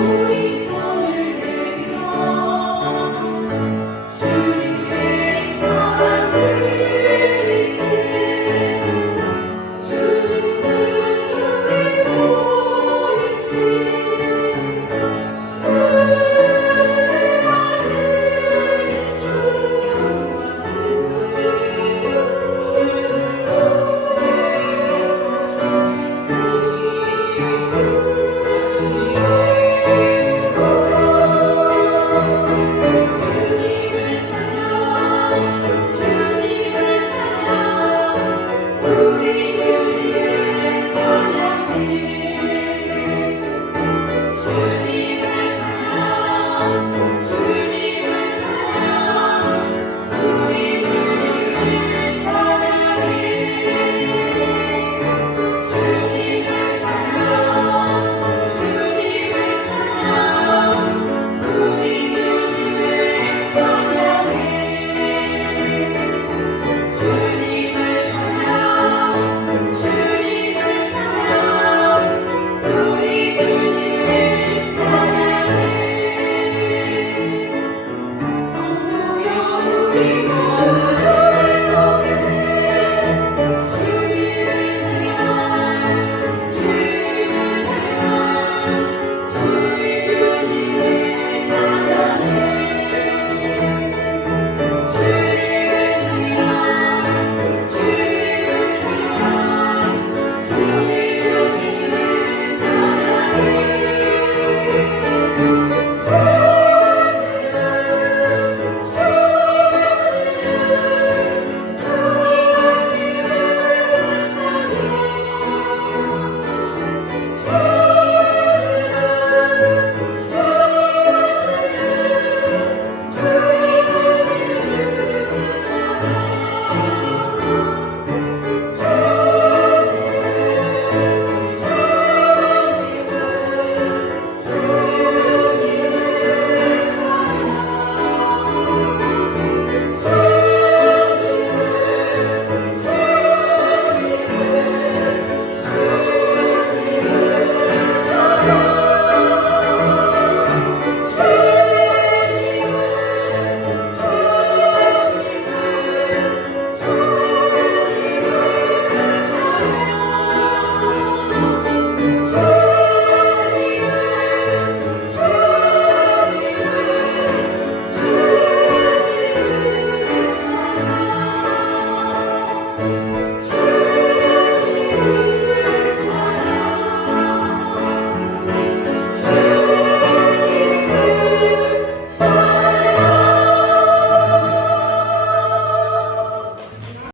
Glory.